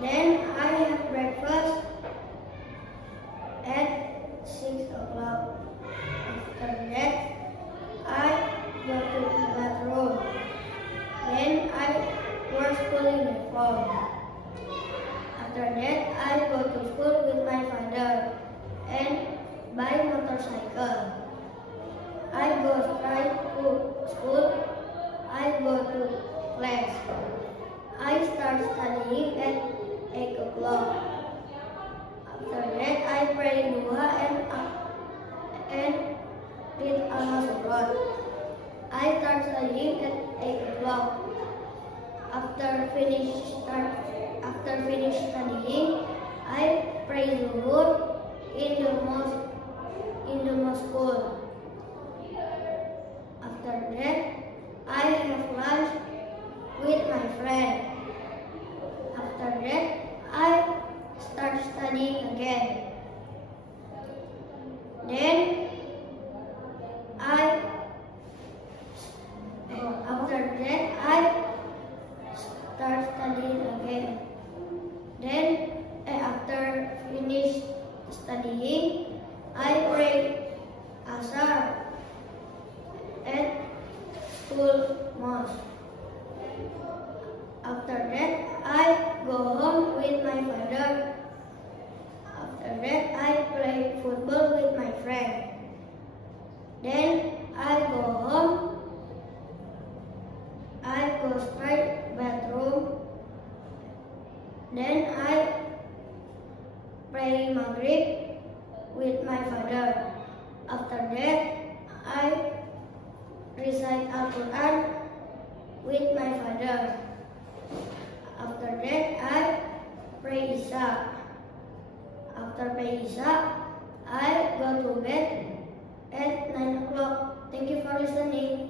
Then I have breakfast at 6 o'clock. After that, I go to the bathroom. Then I wear school uniform. After that, I go to school with my father and buy motorcycle. I go straight to school. I go to class. I start studying at 8 o'clock. After that, I pray dua and read Al-Quran. I start studying at 8 o'clock. After finish studying, I pray Zuhur in the mosque school. After that, I have lunch with my friend. After that, I start studying again. Then after that, I start studying again. Then after finish studying, I pray Asar at school mosque. After that, I go home with my father. After that, I play football with my friend. Then I go home. I go straight bathroom. Then I pray Maghrib with my father. After that, I recite Al-Quran with my father. After that, I pray Isha. After pray Isha, I go to bed at 9 o'clock. Thank you for listening.